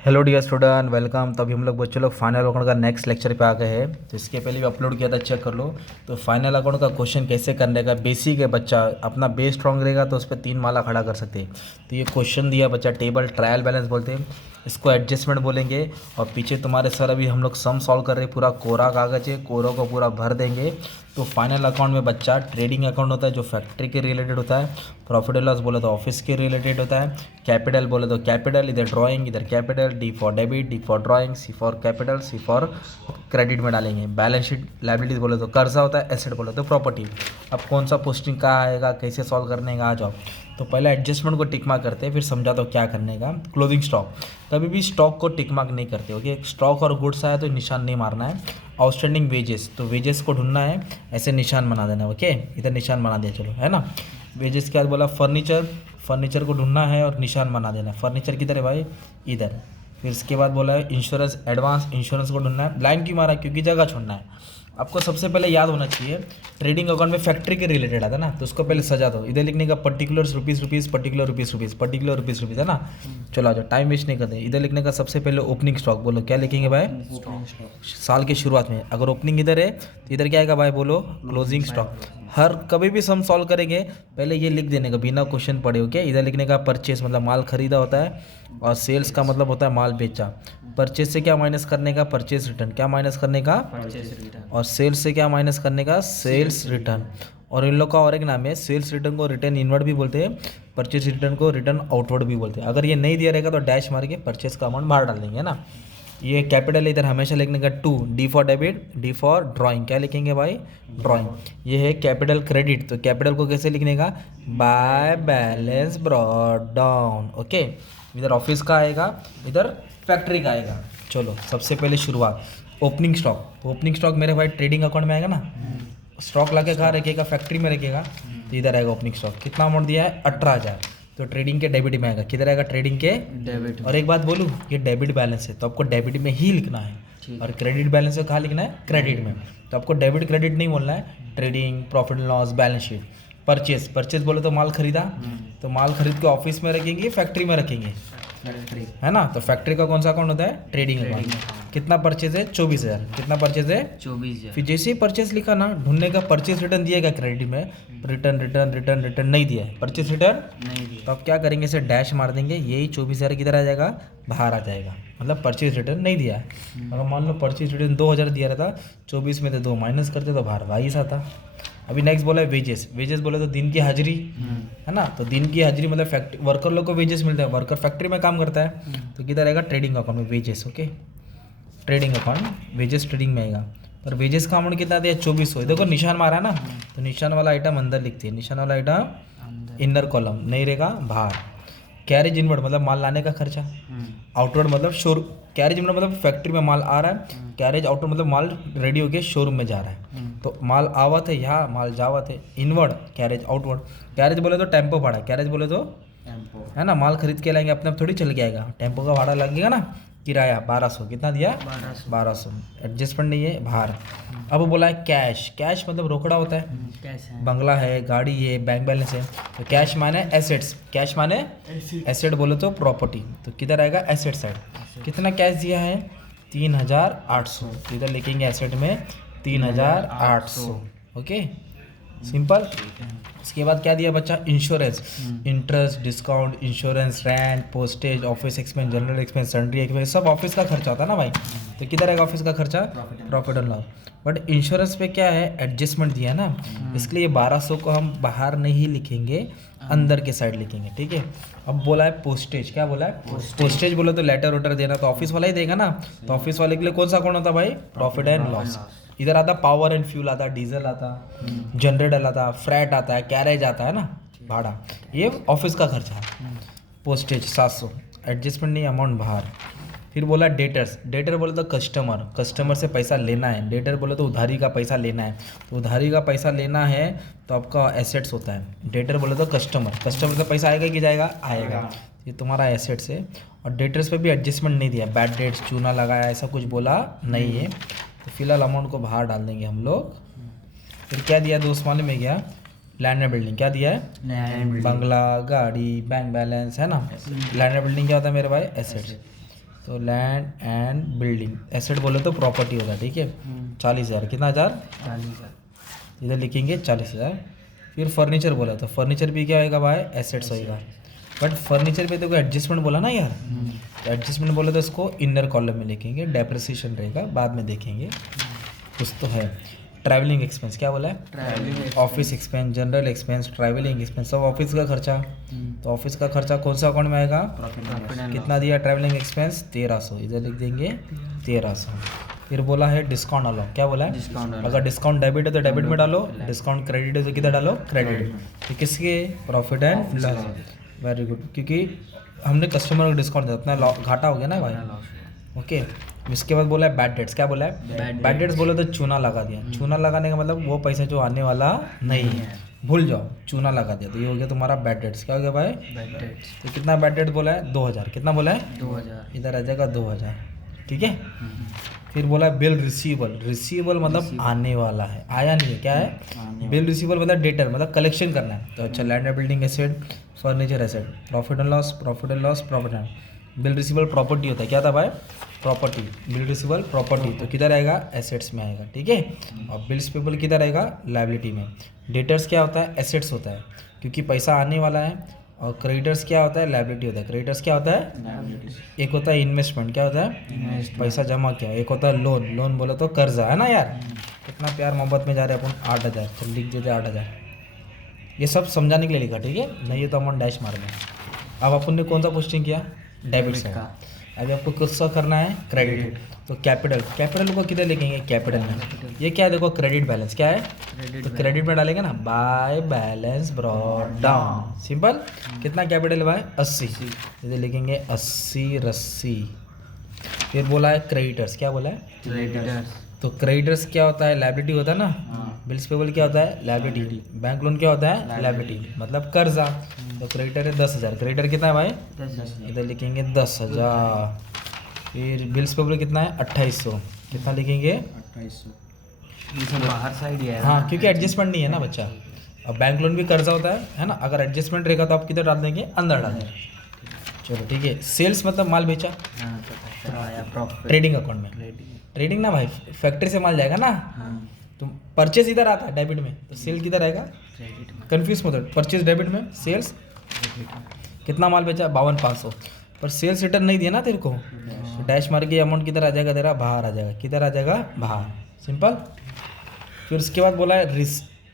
Hello dear student, welcome. तो अभी हम लोग बच्चों लोग फाइनल अकाउंट का नेक्स्ट लेक्चर पे आ गए हैं। तो इसके पहले भी अपलोड किया था, चेक कर लो। तो फाइनल अकाउंट का क्वेश्चन कैसे करने का बेसिक है। बच्चा अपना बेस स्ट्रॉन्ग रहेगा तो उस पर 3 माला खड़ा कर सकते हैं। तो ये क्वेश्चन दिया बच्चा, टेबल ट्रायल बैलेंस बोलते हैं, इसको एडजस्टमेंट बोलेंगे। और पीछे तुम्हारे सर अभी हम लोग सम सॉल्व कर रहे हैं, पूरा कोरा कागज है, कोरों को पूरा भर देंगे। तो फाइनल अकाउंट में बच्चा ट्रेडिंग अकाउंट होता है जो फैक्ट्री के रिलेटेड होता है, प्रॉफिट एंड लॉस बोले तो ऑफिस के रिलेटेड होता है, कैपिटल बोले तो कैपिटल, इधर ड्राइंग इधर capital, D for debit, D for drawing, C for capital, C for credit में डालेंगे। बैलेंस शीट लाइबिलिटीज बोले तो कर्जा होता है, एसेट बोले तो प्रॉपर्टी। अब कौन सा पोस्टिंग कहाँ आएगा, कैसे सॉल्व करने का, आ जाओ। तो पहले एडजस्टमेंट को टिक मार्क करते हैं, फिर समझा दो क्या करने का। क्लोजिंग स्टॉक, कभी भी स्टॉक को टिक मार्क नहीं करते। ओके, स्टॉक और गुड्स आया तो निशान नहीं मारना है। आउटस्टैंडिंग वेजेस, तो वेजेस को ढूंढना है, ऐसे निशान बना देना। ओके, इधर निशान बना दिया, चलो, है ना। वेजेस के बाद बोला फर्नीचर, फर्नीचर को ढूंढना है और निशान बना देना। फर्नीचर किधर है भाई, इधर। फिर इसके बाद बोला है इंश्योरेंस एडवांस, इंश्योरेंस को ढूंढना है। लाइन क्यों मारा, क्योंकि जगह छोड़ना है। आपको सबसे पहले याद होना चाहिए, ट्रेडिंग अकाउंट में फैक्ट्री के रिलेटेड आता है ना, तो उसको पहले सजा दो। इधर लिखने का particular rupees rupees, particular rupees rupees, particular rupees rupees, है ना। चलो आ जाओ, टाइम वेस्ट नहीं करते। इधर लिखने का सबसे पहले ओपनिंग स्टॉक, बोलो क्या लिखेंगे भाई, साल की शुरुआत में। अगर ओपनिंग इधर है तो इधर क्या आएगा भाई, बोलो क्लोजिंग स्टॉक। हर कभी भी सम सॉल्व करेंगे पहले ये लिख देने का बिना क्वेश्चन पढ़े। ओके, इधर लिखने का परचेस मतलब माल खरीदा होता है, और सेल्स का मतलब होता है माल बेचा। परचेस से क्या माइनस करने का, परचेस रिटर्न। क्या माइनस करने का, परचेस रिटर्न। और सेल्स से क्या माइनस करने का, सेल्स रिटर्न। और इन लोग का और एक नाम है, सेल्स रिटर्न को रिटर्न इनवर्ड भी बोलते हैं, परचेस रिटर्न को रिटर्न आउटवर्ड भी बोलते हैं। अगर ये नहीं दिया रहेगा तो डैश मार के परचेस का अमाउंट बाहर डाल देंगे, है ना। ये कैपिटल इधर हमेशा लिखने का 2, D for debit, D for drawing. क्या लिखेंगे भाई, ड्राइंग। ये है कैपिटल क्रेडिट, तो कैपिटल को कैसे लिखने का, by balance brought down. Okay, इधर ऑफिस का आएगा, इधर फैक्ट्री का आएगा। चलो सबसे पहले शुरुआत, ओपनिंग स्टॉक। ओपनिंग स्टॉक मेरे भाई ट्रेडिंग अकाउंट में आएगा ना। स्टॉक ला के कहाँ रखेगा, फैक्ट्री में रखेगा, तो इधर आएगा ओपनिंग स्टॉक। कितना अमाउंट दिया है, 18,000, तो ट्रेडिंग के डेबिट में आएगा। किधर आएगा, ट्रेडिंग के डेबिट। और एक बात बोलूँ, ये डेबिट बैलेंस है तो आपको डेबिट में ही लिखना है, और क्रेडिट बैलेंस को कहाँ लिखना है, क्रेडिट में। तो आपको डेबिट क्रेडिट नहीं बोलना है, trading, profit and loss, balance sheet. Purchase, purchase बोले तो माल खरीदा, तो माल खरीद के ऑफिस में रखेंगे, फैक्ट्री में रखेंगे, फैक्ट्री। है ना। तो फैक्ट्री का कौन सा अकाउंट होता है, ट्रेडिंग अकाउंट। कितना परचेज है, 24,000। कितना परचेज है, 24,000। फिर जैसे ही परचेस लिखा ना, ढूंढने का परचेस रिटर्न दिएगा क्रेडिट में, रिटर्न रिटर्न रिटर्न रिटर्न नहीं दिया है, परचेस रिटर्न नहीं दिया। तो आप क्या करेंगे, इसे डैश मार देंगे, यही 24,000 किधर आ जाएगा, बाहर आ जाएगा, मतलब परचेज रिटर्न नहीं दिया है। अगर मान लो परचेज रिटर्न 2,000 दिया रहता, 24 में से 2 माइनस करते तो बाहर 22 आता। अभी नेक्स्ट बोला है वेजेस। वेजेस बोले तो दिन की हाजिरी, है ना। तो दिन की हाजिरी मतलब फैक्ट्री वर्कर लोग को वेजेस मिलता है, वर्कर फैक्ट्री में काम करता है, तो किधर आएगा, ट्रेडिंग अकाउंट में wages. Okay, trading account wages trading में आएगा। पर वेजेस का अमाउंट कितना दिया, 2400। देखो निशान मारा है ना, तो निशान वाला आइटम अंदर लिखते हैं, निशान वाला आइटम इनर कॉलम नहीं रहेगा, बाहर। कैरेज इनवर्ड मतलब माल लाने का खर्चा, आउटवर्ड मतलब शोरूम। कैरेज इनवर्ड मतलब फैक्ट्री में माल आ रहा है, कैरेज आउटवर्ड मतलब माल रेडी होके शोरूम में जा रहा है। तो माल आवत है यहाँ, माल जावत है, इनवर्ड कैरेज आउटवर्ड। कैरेज बोले तो टेम्पो भाड़ा, कैरेज बोले तो, टेम्पो। है ना, माल खरीद के लाएंगे, अपने आप थोड़ी चल के आएगा, टेम्पो का भाड़ा लगेगा ना, किराया 1200। कितना दिया, 1200। एडजस्टमेंट नहीं है, बाहर। अब बोला है कैश, कैश मतलब रोकड़ा होता है, कैश है। बंगला है, गाड़ी है, बैंक बैलेंस है। तो कैश माने एसेट्स, कैश माने एसेट बोले तो प्रॉपर्टी, तो किधर आएगा, एसेट साइड। कितना कैश दिया है, 3,800, तो इधर लिखेंगे एसेट में 3,800। Okay, simple. इसके बाद क्या दिया बच्चा, insurance, interest, discount, insurance, rent, postage, office expense, general expense, salary expense, सब ऑफिस का खर्चा होता है ना भाई। तो किधर आएगा ऑफिस का खर्चा, profit and loss. But insurance पे क्या है, एडजस्टमेंट दिया ना, इसलिए 1200 को हम बाहर नहीं लिखेंगे, अंदर के साइड लिखेंगे, ठीक है। अब बोला है पोस्टेज, क्या बोला है, पोस्टेज बोला तो लेटर वेटर देना, तो ऑफिस वाला ही देगा ना। तो ऑफिस वाले के लिए कौन सा अकाउंट होता भाई, प्रॉफिट एंड लॉस। इधर आता पावर एंड फ्यूल आता, डीजल आता, जनरेटर आता, फ्रैट आता है, कैरेज आता है ना, भाड़ा। ये ऑफिस का खर्चा है। पोस्टेज 700, एडजस्टमेंट नहीं, अमाउंट बाहर। फिर बोला डेटर्स, डेटर बोले तो कस्टमर, कस्टमर से पैसा लेना है। डेटर बोले तो उधारी का पैसा लेना है, तो उधारी का पैसा लेना है तो आपका एसेट्स होता है। डेटर बोले तो कस्टमर, कस्टमर से पैसा आएगा कि जाएगा, आएगा, ये तुम्हारा एसेट्स है। और डेटर्स पे भी एडजस्टमेंट नहीं दिया, बैड डेट्स, चूना लगाया, ऐसा कुछ बोला नहीं है। तो फिलहाल अमाउंट को बाहर डाल देंगे हम लोग। फिर क्या दिया दोस्त, मालूम है क्या, लैंड एंड बिल्डिंग। क्या दिया है, लैंड। बंगला, गाड़ी, बैंक बैलेंस, है ना। लैंड एंड बिल्डिंग क्या होता है मेरे भाई, एसेट्स। तो लैंड एंड बिल्डिंग एसेट बोले तो प्रॉपर्टी होगा, ठीक है। 40,000 कितना हज़ार, 40,000 इधर लिखेंगे 40,000। फिर फर्नीचर बोला तो फर्नीचर भी क्या होगा भाई, एसेट्स होएगा। बट फर्नीचर पे देखो एडजस्टमेंट बोला ना यार, तो एडजस्टमेंट बोले तो इसको इनर कॉलम में लिखेंगे, डेप्रिसिएशन रहेगा, बाद में देखेंगे कुछ तो है। ट्रैवलिंग एक्सपेंस क्या बोला है, travelling office expense, general expense, travelling expense, सब ऑफिस का खर्चा। तो ऑफिस का खर्चा कौन सा अकाउंट में आएगा, कितना दिया ट्रैवलिंग एक्सपेंस 1300, इधर लिख देंगे 1300। फिर बोला है डिस्काउंट अलाउ, क्या बोला है, डिस्काउंट अगर डिस्काउंट डेबिट है तो डेबिट में डालो, डिस्काउंट क्रेडिट है तो किधर डालो, क्रेडिट। तो किसके, profit and loss. Very good, क्योंकि हमने कस्टमर को डिस्काउंट दिया, उतना घाटा हो गया ना भाई। ओके, इसके बाद बोला है बैड डेट्स, क्या बोला है, बैड डेट्स बोले तो चूना लगा दिया। चूना लगाने का मतलब वो पैसा जो आने वाला नहीं है, भूल जाओ, चूना लगा दिया, तो ये हो गया तुम्हारा बैड डेट्स। क्या हो गया भाई, बैड डेट्स तो कितना बैड डेट बोला है, 2000, कितना बोला है, 2000 इधर आ जाएगा 2000, ठीक है। फिर बोला है बिल रिसीवेबल, रिसीवेबल मतलब आने वाला है, आया नहीं है, क्या है, बिल रिसीवेबल मतलब डेटर मतलब कलेक्शन करना है। तो अच्छा, land and building asset, furniture asset, profit and loss, profit and loss, profit and bill receivable property होता है, क्या था भाई, प्रॉपर्टी, बिल रिसीवेबल प्रॉपर्टी, तो किधर आएगा, एसेट्स में आएगा, ठीक है। और बिल्स पेबल किधर आएगा, लायबिलिटी में। डेटर्स क्या होता है, एसेट्स होता है, क्योंकि पैसा आने वाला है। और क्रेडिटर्स क्या होता है, लायबिलिटी होता है। क्रेडिटर्स क्या होता है, एक होता है इन्वेस्टमेंट, क्या होता है, पैसा जमा किया। एक होता है लोन, लोन बोला तो कर्जा, है ना यार। कितना प्यार मोहब्बत में जा रहे हैं अपन, 8000, चल लिख देते 8000। ये सब समझाने के लिए लिखा, ठीक है, नहीं तो अपन डैश मार दें। अब अपन ने कौन सा पोस्टिंग किया, डेबिट का। अभी आपको कुछ सा करना है क्रेडिट, तो कैपिटल, कैपिटल को किधर लिखेंगे, कैपिटल में। ये क्या है, देखो क्रेडिट बैलेंस क्या है, तो क्रेडिट में डालेंगे ना, by balance brought down, simple. कितना कैपिटल है भाई, 80, इधर लिखेंगे 80 रस्सी। फिर बोला है क्रेडिटर्स, क्या बोला है, क्रेडिटर्स तो क्रेडिटर्स क्या होता है, लायबिलिटी होता है ना। बिल्स पेबल क्या होता है, लायबिलिटी। बैंक लोन क्या होता है, लायबिलिटी मतलब कर्जा। तो क्रेडिटर है 10,000, क्रेडिटर कितना है भाई, 10,000 इधर लिखेंगे 10,000। फिर बिल्स पेबल कितना है, 2800, कितना लिखेंगे, 2800 बाहर साइड ही है हाँ, क्योंकि एडजस्टमेंट नहीं है ना बच्चा। अब बैंक लोन भी कर्जा होता है ना। अगर एडजस्टमेंट रहेगा तो आप किधर डाल देंगे, अंदर डाल देंगे। चलो ठीक है। सेल्स मतलब माल बेचा, हाँ, तो आया प्रॉफिट ट्रेडिंग अकाउंट में। क्रेडिट ट्रेडिंग ना भाई, फैक्ट्री से माल जाएगा ना, तो परचेज इधर आता है डेबिट में, तो सेल किधर आएगा, क्रेडिट में कंफ्यूज मत हो, परचेज डेबिट में, सेल्स कितना माल बेचा 52,500, पर सेल्स रिटर्न नहीं दिया ना तेरे को, तो डैश मार के अमाउंट किधर आ जाएगा तेरा, बाहर आ जाएगा। किधर आ जाएगा, बाहर, सिंपल। फिर उसके बाद बोला है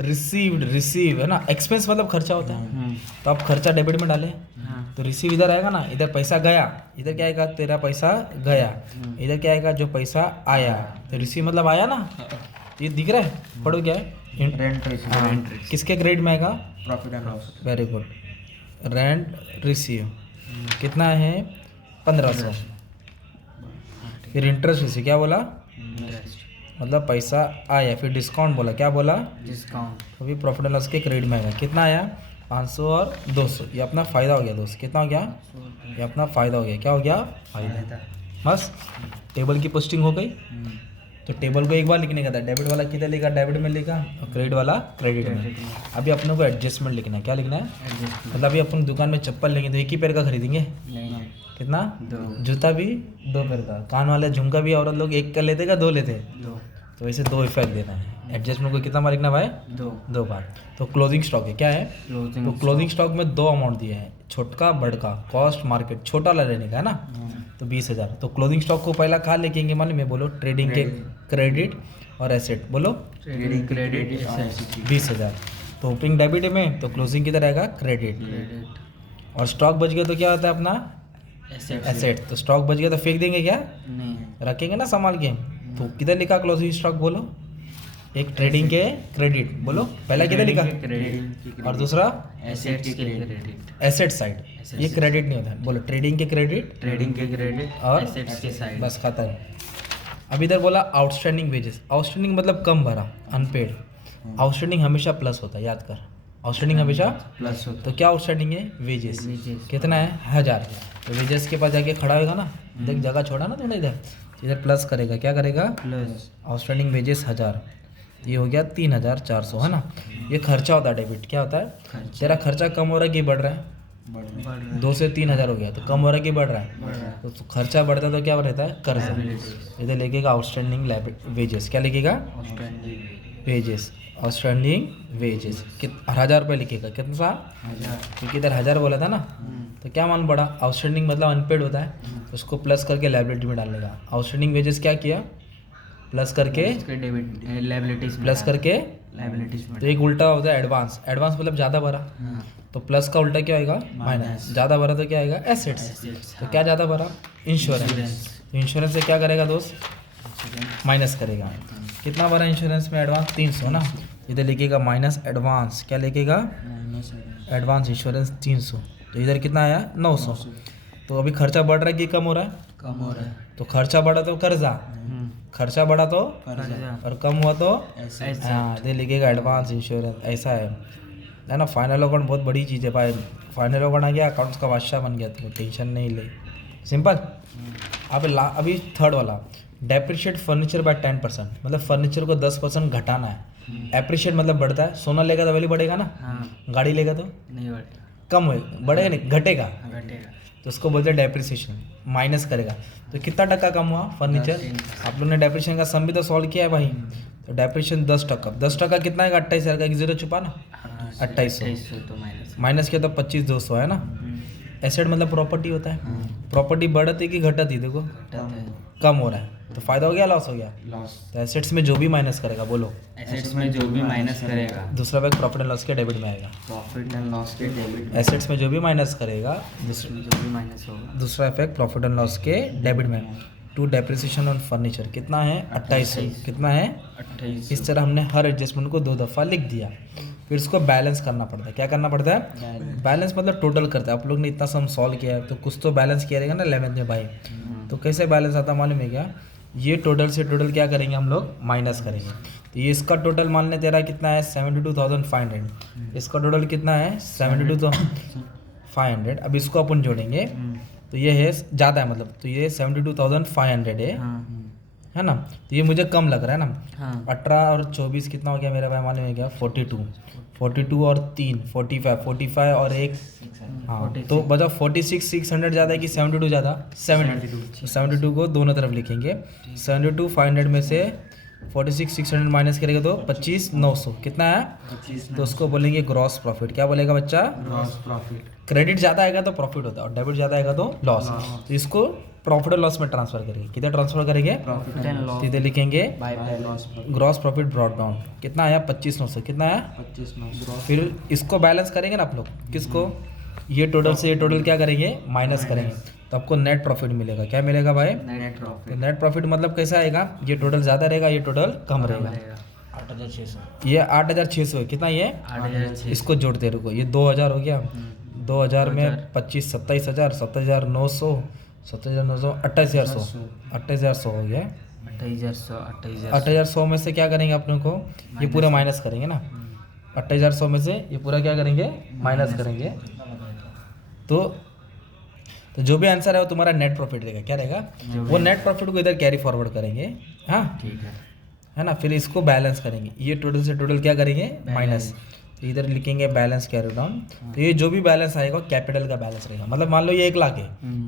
रिसीव है ना, एक्सपेंस मतलब खर्चा होता है, तो आप खर्चा डेबिट में डालें, तो रिसीव इधर आएगा ना, इधर पैसा गया, इधर क्या आएगा, तेरा पैसा गया, इधर क्या आएगा, जो पैसा आया, तो रिसीव मतलब आया ना। ये दिख रहा है, पढ़ो क्या है, रेंट किसके ग्रेड में आएगा, profit and loss very good. Rent receive कितना है, 1500। फिर इंटरेस्ट रिसीव क्या बोला, मतलब पैसा आया। फिर डिस्काउंट बोला, क्या बोला, डिस्काउंट तो भी प्रॉफिट एंड लॉस के क्रेडिट में आएगा। कितना आया, 500 और 200, ये अपना फ़ायदा हो गया दोस्त। कितना हो गया, ये अपना फ़ायदा हो गया। क्या हो गया, फायदा। बस टेबल की पोस्टिंग हो गई। तो टेबल को एक बार लिखने का था, डेबिट वाला किधर लिखा, डेबिट में लिखा, और क्रेडिट वाला क्रेडिट में। अभी अपने को एडजस्टमेंट लिखना है, क्या लिखना है, मतलब अभी अपन दुकान में चप्पल लेंगे तो एक ही पैर का खरीदेंगे, नहीं कितना, दो जूता भी 2 पैर का, कान वाले झुमका भी औरत लोग एक कर लेते का 2 लेते, दो तो वैसे 2 इफेक्ट देना है। एडजस्टमेंट को कितना बार लिखना भाई, दो 2 बार। तो क्लोजिंग स्टॉक है, क्या है, तो क्लोजिंग स्टॉक में 2 अमाउंट दिए हैं, छोटका बड़का, कॉस्ट मार्केट, छोटा ला लेने का है ना, तो 20,000। तो क्लोजिंग स्टॉक को पहला कहाँ लिखेंगे मालूम है, बोलो, ट्रेडिंग के क्रेडिट और एसेट, बोलो, ट्रेडिंग क्रेडिट 20,000। तो ओपनिंग डेबिट में, तो क्लोजिंग किधर आएगा, क्रेडिट। और स्टॉक बच गया तो क्या होता है अपना, एसेट। तो स्टॉक बच गया तो फेंक देंगे क्या, नहीं रखेंगे ना संभाल के। तो किधर लिखा क्लोजिंग स्टॉक, बोलो, एक ट्रेडिंग के क्रेडिट, बोलो, पहला किधर लिखा, और दूसरा एसेट्स के क्रेडिट एसेट साइड, ये क्रेडिट नहीं होता है, बोलो, ट्रेडिंग के क्रेडिट ट्रेडिंग के क्रेडिट और एसेट्स के साइड बस खाता है। अब इधर बोला आउटस्टैंडिंग वेजेस, आउटस्टैंडिंग मतलब कम भरा, अनपेड। आउटस्टैंडिंग हमेशा प्लस होता है, याद कर, आउटस्टैंडिंग हमेशा प्लस होता तो क्या आउटस्टैंडिंग है, वेजेस। Wages। कितना है, 1000। तो वेजेस के पास जाके खड़ा होगा ना, देख जगह छोड़ा ना तूने, इधर इधर प्लस करेगा, क्या करेगा, प्लस आउटस्टैंडिंग वेजेस 1000, ये हो गया 3,400, है ना। ये खर्चा होता है डेबिट, क्या होता है, तेरा खर्चा कम हो रहा है कि बढ़ रहा है, बढ़ रहा है। 2 से 3,000 हो गया तो कम हो रहा है कि बढ़ रहा है? तो खर्चा बढ़ता है तो क्या रहता है? कर्जा। इधर लिखेगा आउटस्टैंडिंग वेजेस। क्या लिखेगा? Wages, outstanding wages. 1,000 रुपये लिखेगा। कितना सा? क्योंकि इधर 1,000 बोला था ना, तो क्या मान पड़ा? आउटस्टैंडिंग मतलब अनपेड होता है, तो उसको प्लस करके लायबिलिटी में डालने का। आउटस्टैंडिंग वेजेस क्या किया? प्लस करके, डेबिट लायबिलिटीज प्लस करके, लायबिलिटीज में तो एक उल्टा होता है एडवांस। एडवांस मतलब ज़्यादा भरा, हाँ तो प्लस का उल्टा क्या आएगा? माइनस। ज़्यादा भरा तो क्या आएगा? एसेट्स। तो क्या ज़्यादा भरा? इंश्योरेंस। इंश्योरेंस से क्या करेगा दोस्त? माइनस करेगा। कितना भरा इंश्योरेंस में? एडवांस 300 ना, इधर लिखेगा माइनस एडवांस। क्या लिखेगा? Advance insurance 300। तो इधर कितना आया? 900। तो अभी खर्चा बढ़ रहा है कि कम हो रहा है? कम हो रहा है। तो खर्चा बढ़ा तो कर्जा, खर्चा बढ़ा तो, कर्जा और कम हुआ तो Asset। हाँ, इधर लिखेगा एडवांस इंश्योरेंस। ऐसा है ना। फाइनल अकाउंट बहुत बड़ी चीज़ है भाई। फाइनल अकाउंट आ गया, अकाउंट्स का बादशाह बन गया, तो टेंशन नहीं ले, सिंपल। अभी थर्ड वाला, डेप्रिशिएट फर्नीचर बाय 10%, मतलब फर्नीचर को 10% घटाना है। एप्रिशिएट मतलब बढ़ता है। सोना लेगा तो वैल्यू बढ़ेगा ना, हाँ गाड़ी लेगा तो नहीं बढ़ेगा, कम होएगा, बढ़ेगा नहीं, घटेगा। घटेगा। तो उसको बोलते हैं डेप्रिसिएशन, माइनस करेगा। तो कितना टक्का कम हुआ फर्नीचर? 10%। आप लोग ने डेप्रिसिएशन का सम भी तो सॉल्व किया है भाई। तो डेप्रिसिएशन 10%। 10% कितना है? 28,000 का। एक जीरो छुपा ना, 2800 तो माइनस माइनस किया तो 25,200 है ना। एसेट मतलब प्रॉपर्टी होता है। प्रॉपर्टी बढ़ती कि घटती? देखो कम हो रहा है, तो फायदा हो गया लॉस हो गया? लॉस। तो एसेट्स में जो भी माइनस करेगा, बोलो। एसेट्स में जो भी माइनस करेगा दूसरा बैग प्रॉफिट एंड लॉस के डेबिट में आएगा। प्रॉफिट एंड लॉस के डेबिट। एसेट्स में जो भी माइनस करेगा, में जो भी माइनस होगा दूसरा इफेक्ट प्रॉफिट एंड लॉस के डेबिट में। टू डेप्रिसिएशन ऑन फर्नीचर कितना है? 2800। कितना है? 28। इस तरह हमने हर एडजस्टमेंट को 2 दफ़ा लिख दिया। फिर इसको बैलेंस करना पड़ता है। क्या करना पड़ता है? बैलेंस मतलब टोटल करता है। आप लोग ने इतना सम सॉल्व किया है, तो कुछ तो बैलेंस किया रहेगा ना 11th में भाई। तो कैसे बैलेंस आता मालूम है क्या? ये टोटल से टोटल क्या करेंगे हम लोग? माइनस करेंगे। तो ये इसका टोटल मान ले तेरा कितना है? 72,500। इसका टोटल कितना है? 72,500। अब इसको अपन जोड़ेंगे तो ये है ज़्यादा है, मतलब तो ये 72,500 है ना। तो ये मुझे कम लग रहा है ना। हाँ 18 और 24 कितना हो गया मेरा भाई मालूम है क्या? 42 और 3 45 और 1 हाँ, तो बचा 46,600 ज़्यादा है कि 72 ज़्यादा? 72 को दोनों तरफ लिखेंगे। 72,500 में से 46,600 माइनस करेंगे तो 25,900 कितना है? तो उसको बोलेंगे ग्रॉस प्रॉफिट। क्या बोलेगा बच्चा? Gross profit. क्रेडिट ज़्यादा आएगा तो प्रॉफिट होता है, और डेबिट ज़्यादा आएगा तो लॉस। तो इसको प्रॉफिट और लॉस में ट्रांसफर करेंगे। किधर ट्रांसफर करेंगे? प्रॉफिट एंड लॉस सीधे लिखेंगे by loss. Gross profit brought down. कितना आया? 25,900। कितना आया? 25,900। फिर इसको बैलेंस करेंगे ना आप लोग। किसको? ये टोटल से ये टोटल क्या करेंगे? माइनस करेंगे, तो आपको नेट प्रॉफिट मिलेगा। क्या मिलेगा भाई? नेट तो प्रॉफिट नेट प्रॉफिट मतलब कैसा आएगा? ये टोटल ज़्यादा रहेगा, ये टोटल कम रहेगा। 8,600। ये 8,600 है। कितना ये? 8,600। इसको जोड़ते रुको, ये 2,000 हो गया। 2,000 में 25 27,000 27,900 27,900 28,100 28,100 हो गया। 28,100 28,100 में से क्या करेंगे अपने को? ये पूरा माइनस करेंगे ना। 28,100 में से ये पूरा क्या करेंगे? माइनस करेंगे। तो जो भी आंसर है वो तुम्हारा नेट प्रॉफिट रहेगा। क्या रहेगा? वो नेट प्रॉफिट को इधर कैरी फॉरवर्ड करेंगे। हाँ ठीक है ना। फिर इसको बैलेंस करेंगे। ये टोटल से टोटल क्या करेंगे? माइनस। तो इधर लिखेंगे बैलेंस कैरी डाउन। तो ये जो भी बैलेंस आएगा कैपिटल का बैलेंस रहेगा। मतलब मान लो ये 1 लाख है,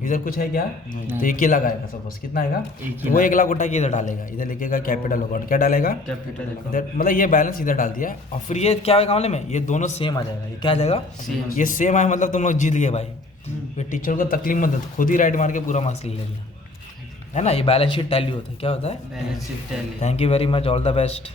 इधर कुछ है क्या? तो 1 ही लाख आएगा सपोज। कितना आएगा? तो वो 1 लाख उठा के इधर डालेगा। इधर लिखेगा कैपिटल अकाउंट। क्या डालेगा? कैपिटल इधर मतलब ये बैलेंस इधर डाल दिया। और फिर ये क्या आएगा मालूम है? ये दोनों सेम आ जाएगा। ये क्या आ जाएगा? ये सेम आए मतलब तुम लोग जीत गए भाई। ये टीचर को तकलीफ मत दो, खुद ही राइट मार के पूरा मार्क्स ले लेंगे, है ना। ये बैलेंस शीट टैली होता है। क्या होता है? Balance sheet tally. Thank you very much, all the best.